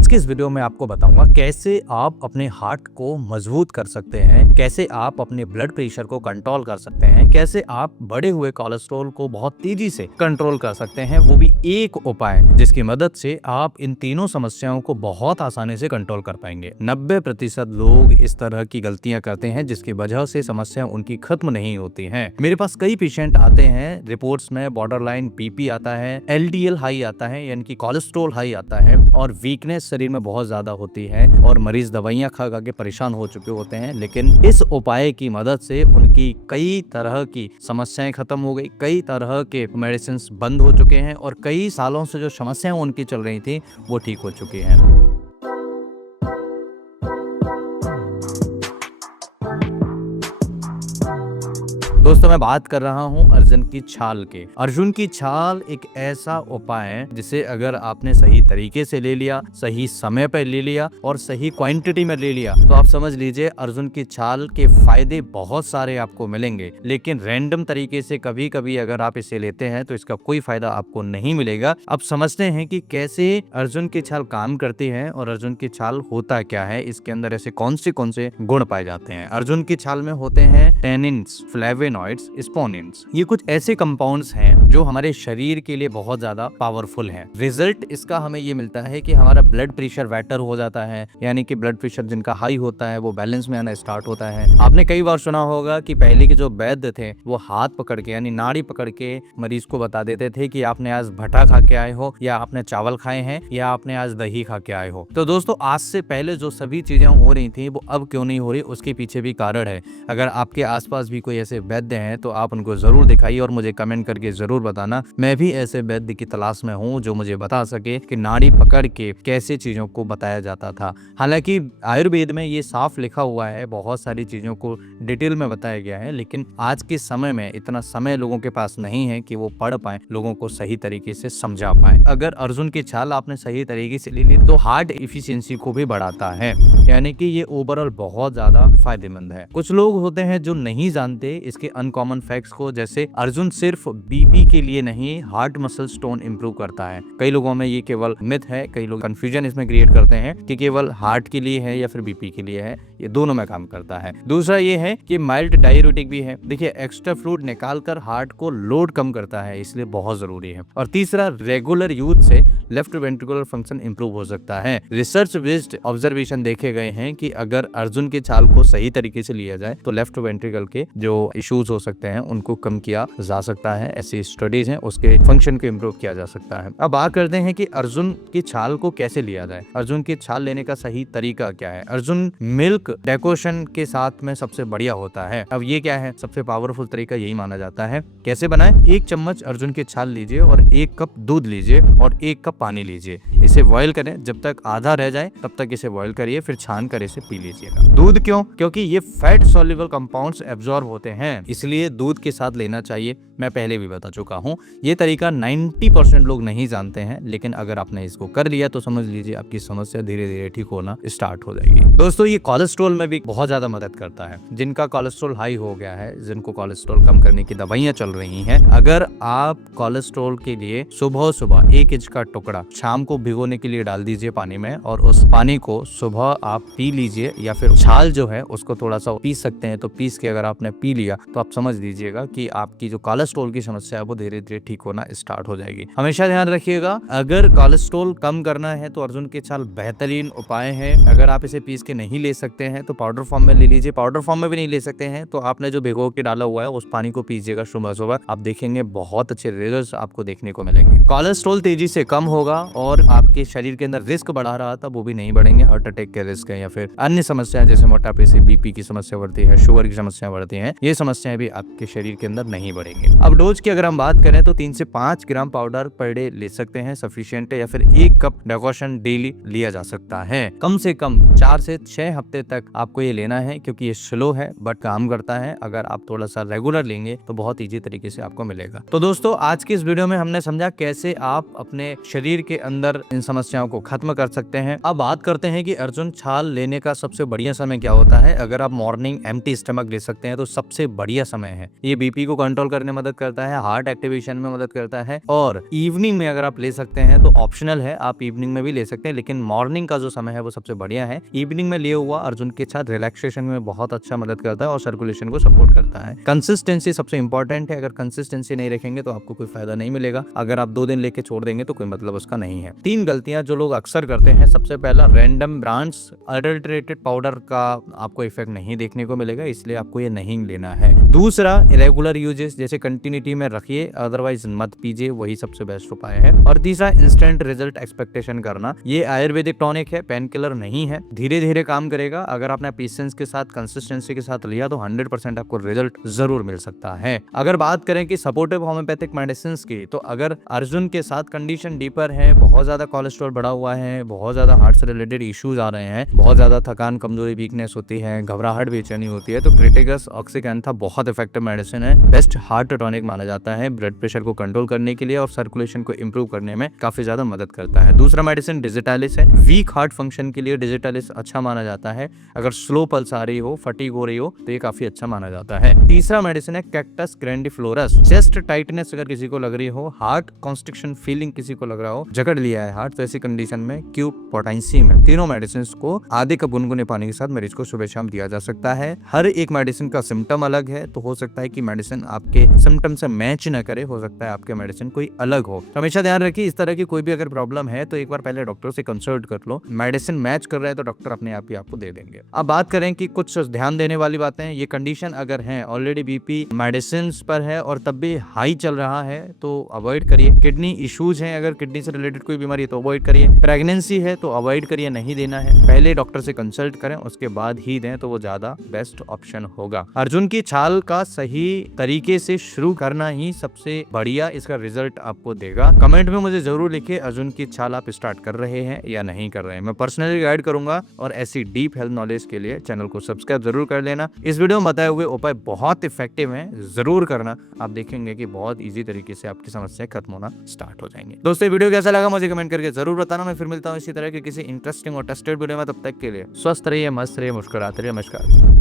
आज के इस वीडियो में आपको बताऊंगा कैसे आप अपने हार्ट को मजबूत कर सकते हैं, कैसे आप अपने ब्लड प्रेशर को कंट्रोल कर सकते हैं, कैसे आप बढ़े हुए कोलेस्ट्रॉल को बहुत तेजी से कंट्रोल कर सकते हैं, वो भी एक उपाय जिसकी मदद से आप इन तीनों समस्याओं को बहुत आसानी से कंट्रोल कर पाएंगे। 90% लोग इस तरह की गलतियां करते हैं जिसकी वजह से समस्या उनकी खत्म नहीं होती है। मेरे पास कई पेशेंट आते हैं, रिपोर्ट्स में बॉर्डरलाइन बीपी आता है, LDL हाई आता है यानी कि कोलेस्ट्रॉल हाई आता है और वीकनेस शरीर में बहुत ज्यादा होती है और मरीज दवाइयां खा खा के परेशान हो चुके होते हैं। लेकिन इस उपाय की मदद से उनकी कई तरह की समस्याएं खत्म हो गई, कई तरह के मेडिसिन बंद हो चुके हैं और कई सालों से जो समस्याएं उनकी चल रही थी वो ठीक हो चुकी हैं। दोस्तों मैं बात कर रहा हूं अर्जुन की छाल के। अर्जुन की छाल एक ऐसा उपाय है जिसे अगर आपने सही तरीके से ले लिया, सही समय पर ले लिया और सही क्वांटिटी में ले लिया तो आप समझ लीजिए अर्जुन की छाल के फायदे बहुत सारे आपको मिलेंगे। लेकिन रैंडम तरीके से कभी कभी अगर आप इसे लेते हैं तो इसका कोई फायदा आपको नहीं मिलेगा। अब समझते हैं कि कैसे अर्जुन की छाल काम करती है और अर्जुन की छाल होता क्या है, इसके अंदर ऐसे कौन से गुण पाए जाते हैं। अर्जुन की छाल में होते हैं टेनिन्स, फ्लेवेनॉइड्स, स्पोनिन्स। ये कुछ ऐसे कंपाउंड्स हैं जो हमारे शरीर के लिए बहुत ज्यादा पावरफुल हैं। रिजल्ट इसका हमें ये मिलता है कि हमारा ब्लड प्रेशर बेटर हो जाता है, यानी कि ब्लड प्रेशर जिनका हाई होता है वो बैलेंस में आना स्टार्ट होता है। आपने कई बार सुना होगा कि पहले के जो वैद्य थे वो हाथ पकड़ के यानी नाड़ी पकड़ के मरीज को बता देते थे कि आपने आज भट्टा खा के आए हो, या आपने चावल खाए हैं, या आपने आज दही खा के आए हो। तो दोस्तों आज से पहले जो सभी चीजें हो रही थी वो अब क्यों नहीं हो रही, उसके पीछे भी कारण है। अगर आपके आसपास भी कोई ऐसे वैद्य हैं तो आप उनको जरूर दिखाइए और मुझे कमेंट करके जरूर बताना। मैं भी ऐसे वैद्य की तलाश में हूँ जो मुझे बता सके कि नाड़ी पकड़ के कैसे चीजों को बताया जाता था। हालांकि आयुर्वेद में ये साफ लिखा हुआ है, बहुत सारी चीजों को डिटेल में बताया गया है, लेकिन आज के समय में इतना समय लोगों के पास नहीं है कि वो पढ़ पाए, लोगों को सही तरीके से समझा पाए। अगर अर्जुन की छाल आपने सही तरीके से ले ली तो हार्ट एफिशिएंसी को भी बढ़ाता है, यानी कि ये ओवरऑल बहुत ज्यादा फायदेमंद है। कुछ लोग होते हैं जो नहीं जानते इसके अनकॉमन फैक्ट्स को, जैसे अर्जुन सिर्फ बीपी के लिए नहीं हार्ट मसल स्टोन इंप्रूव करता है। कई लोगों में ये केवल मिथ है, कई लोग कंफ्यूजन इसमें क्रिएट करते हैं कि केवल हार्ट के लिए है या फिर बीपी के लिए है। ये दोनों में काम करता है। दूसरा ये है कि माइल्ड डाययूरेटिक भी है। देखिए एक्स्ट्रा फ्लूइड निकालकर हार्ट को लोड कम करता है, इसलिए बहुत जरूरी है। और तीसरा रेगुलर यूज से लेफ्ट वेंट्रिकुलर फंक्शन इंप्रूव हो सकता है। रिसर्च बेस्ड ऑब्जर्वेशन देखे गए हैं कि अगर अर्जुन की छाल को सही तरीके से लिया जाए तो लेफ्ट वेंट्रिकल के जो इश्यूज हो सकते हैं उनको कम किया जा सकता है। ऐसी स्टडीज हैं, उसके फंक्शन को इंप्रूव किया जा सकता है। अब बात करते हैं कि अर्जुन की छाल को कैसे लिया जाए, अर्जुन की छाल लेने का सही तरीका क्या है। अर्जुन मिल्क डेकोशन के साथ में सबसे बढ़िया होता है। अब ये क्या है, सबसे पावरफुल तरीका यही माना जाता है। कैसे बनाए, 1 चम्मच अर्जुन की छाल लीजिए और 1 कप दूध लीजिए और 1 कप पानी लीजिए। इसे बॉयल करें, जब तक आधा रह जाए तब तक इसे बॉयल करिए, फिर छान कर इसे पी लीजिएगा। दूध क्यों, क्योंकि ये फैट सॉल्युबल कंपाउंड्स एब्जॉर्ब होते हैं, इसलिए दूध के साथ लेना चाहिए। मैं पहले भी बता चुका हूँ। ये तरीका 90% लोग नहीं जानते हैं, लेकिन अगर आपने इसको कर लिया तो समझ लीजिए आपकी समस्या धीरे धीरे ठीक होना स्टार्ट हो जाएगी। दोस्तों ये कोलेस्ट्रॉल में भी बहुत ज्यादा मदद करता है। जिनका कोलेस्ट्रॉल हाई हो गया है, जिनको कोलेस्ट्रॉल कम करने की दवाइयां चल रही हैं, अगर आप कोलेस्ट्रॉल के लिए सुबह सुबह 1 इंच का टुकड़ा शाम को भिगोने के लिए डाल दीजिए पानी में और उस पानी को सुबह आप पी लीजिए, या फिर छाल जो है उसको थोड़ा सा पीस सकते हैं, तो पीस के अगर आपने पी लिया तो आप समझ लीजिएगा कि आपकी जो कोलेस्ट्रॉल की समस्या है वो धीरे धीरे ठीक होना स्टार्ट हो जाएगी। हमेशा ध्यान रखिएगा, अगर कोलेस्ट्रॉल कम करना है तो अर्जुन की छाल बेहतरीन उपाय है। अगर आप इसे पीस के नहीं ले सकते हैं तो पाउडर फॉर्म में ले लीजिए। पाउडर फॉर्म में भी नहीं ले सकते हैं तो आपने जो भिगो के डाला हुआ है उस पानी को पीजिएगा सुबह सुबह। आप देखेंगे बहुत अच्छे रिजल्ट्स आपको देखने को मिलेंगे। कोलेस्ट्रॉल तेजी से कम होगा और आपके शरीर के अंदर रिस्क बढ़ा रहा था वो भी नहीं बढ़ेंगे। हार्ट अटैक के रिस्क है या फिर अन्य समस्याएं जैसे मोटापे से बीपी की समस्या बढ़ती है, शुगर की समस्या बढ़ती है, ये समस्याएं भी आपके शरीर के अंदर नहीं बढ़ेंगे। अब डोज की अगर हम बात करें तो 3 से 5 ग्राम पाउडर पर डे ले सकते हैं, सफिशिएंट है, या फिर 1 कप डेकोशन डेली लिया जा सकता है। कम से कम 4 से 6 हफ्ते तक तक आपको ये लेना है, क्योंकि ये स्लो है बट काम करता है। अगर आप थोड़ा सा रेगुलर लेंगे तो बहुत ईजी तरीके से आपको मिलेगा। तो दोस्तों आज की इस वीडियो में हमने समझा कैसे आप अपने शरीर के अंदर इन समस्याओं को खत्म कर सकते हैं। अब बात करते हैं कि अर्जुन छाल लेने का सबसे बढ़िया समय क्या होता है। अगर आप मॉर्निंग एम्प्टी स्टमक ले सकते हैं तो सबसे बढ़िया समय है। ये बीपी को कंट्रोल करने में मदद करता है, हार्ट एक्टिवेशन में मदद करता है। और इवनिंग में अगर आप ले सकते हैं तो ऑप्शनल है, आप इवनिंग में भी ले सकते हैं, लेकिन मॉर्निंग का जो समय है वो सबसे बढ़िया है। इवनिंग में लिए हुआ अर्जुन के छाल रिलैक्सेशन में बहुत अच्छा मदद करता है और सर्कुलेशन को सपोर्ट करता है। कंसिस्टेंसी सबसे इंपॉर्टेंट है। अगर कंसिस्टेंसी नहीं रखेंगे तो आपको कोई फायदा नहीं मिलेगा। अगर आप 2 दिन लेके छोड़ देंगे तो कोई मतलब उसका नहीं है। 3 गलतियां जो लोग अक्सर करते हैं। सबसे पहला, रैंडम ब्रांड्स अडल्ट्रेटेड पाउडर का आपको इफेक्ट नहीं देखने को मिलेगा, इसलिए आपको ये नहीं लेना है। दूसरा, इरेगुलर यूजेस, जैसे कंटिन्यूटी में रखिए, अदरवाइज मत पीजिए, वही सबसे बेस्ट उपाय है। और तीसरा, इंस्टेंट रिजल्ट एक्सपेक्टेशन करना। ये आयुर्वेदिक टॉनिक है, पेन किलर नहीं है, धीरे धीरे काम करेगा। अगर आपने पेशेंस के साथ, कंसिस्टेंसी के साथ लिया तो 100% आपको रिजल्ट जरूर मिल सकता है। अगर बात करें कि सपोर्टिव होम्योपैथिक मेडिसिन की, तो अगर अर्जुन के साथ कंडीशन डीपर है, बहुत ज्यादा कोलेस्ट्रॉल बढ़ा हुआ है, बहुत ज्यादा हार्ट से रिलेटेड इश्यूज आ रहे हैं, बहुत ज्यादा थकान, कमजोरी, वीकनेस होती है, घबराहट, बेचैनी होती है, तो क्रिटिकस ऑक्सीकैंथा बहुत इफेक्टिव मेडिसिन है। बेस्ट हार्ट टॉनिक माना जाता है, ब्लड प्रेशर को कंट्रोल करने के लिए और सर्कुलेशन को इंप्रूव करने में काफी ज्यादा मदद करता है। दूसरा मेडिसिन डिजिटालिस है। वीक हार्ट फंक्शन के लिए डिजिटालिस अच्छा माना जाता है। अगर स्लो पल्स आ रही हो, फटीग हो रही हो, तो ये काफी अच्छा माना जाता है। तीसरा मेडिसिन है कैक्टस ग्रैंडिफ्लोरस। चेस्ट टाइटनेस अगर किसी को लग रही हो, हार्ट कॉन्स्ट्रिक्शन फीलिंग किसी को लग रहा हो, जकड़ लिया है हार्ट, तो ऐसी कंडीशन में क्यूब पोटेंशियम है। तीनों मेडिसिन को आधे कप गुनगुने पानी के साथ मरीज को सुबह शाम दिया जा सकता है। हर एक मेडिसिन का सिम्टम अलग है, तो हो सकता है कि मेडिसिन आपके सिम्टम से मैच न करे, हो सकता है आपके मेडिसिन कोई अलग हो। तो हमेशा ध्यान रखिए, इस तरह की कोई भी अगर प्रॉब्लम है तो एक बार पहले डॉक्टर से कंसल्ट कर लो। मेडिसिन मैच कर रहा है तो डॉक्टर अपने आप ही आपको दे देंगे। अब बात करें कि कुछ ध्यान देने वाली बातें, ये कंडीशन अगर है, ऑलरेडी बीपी मेडिसिन पर है और तब भी हाई चल रहा है तो अवॉइड करिए। किडनी इश्यूज हैं, अगर किडनी से रिलेटेड कोई बीमारी है तो अवॉइड करिए। प्रेगनेंसी है तो अवॉइड करिए, नहीं देना है। पहले डॉक्टर से कंसल्ट करें, उसके बाद ही दें तो वो ज्यादा बेस्ट ऑप्शन होगा। अर्जुन की छाल का सही तरीके से शुरू करना ही सबसे बढ़िया इसका रिजल्ट आपको देगा। कमेंट में मुझे जरूर लिखिए अर्जुन की छाल आप स्टार्ट कर रहे हैं या नहीं कर रहे हैं। मैं पर्सनली गाइड करूंगा और ऐसी डीप हेल्थ नॉलेज के लिए चैनल को सब्सक्राइब जरूर कर लेना। इस वीडियो में बताए हुए उपाय बहुत इफेक्टिव हैं, जरूर करना। आप देखेंगे कि बहुत इजी तरीके से आपकी समस्या खत्म होना स्टार्ट हो जाएंगे। दोस्तों वीडियो कैसा लगा मुझे कमेंट करके जरूर बताना। मैं फिर मिलता हूँ इसी तरह के किसी इंटरेस्टिंग और टेस्टेड वीडियो में। तब तक के लिए स्वस्थ रहिए, मस्त रहिए, मुस्कुराते रहिए। नमस्कार।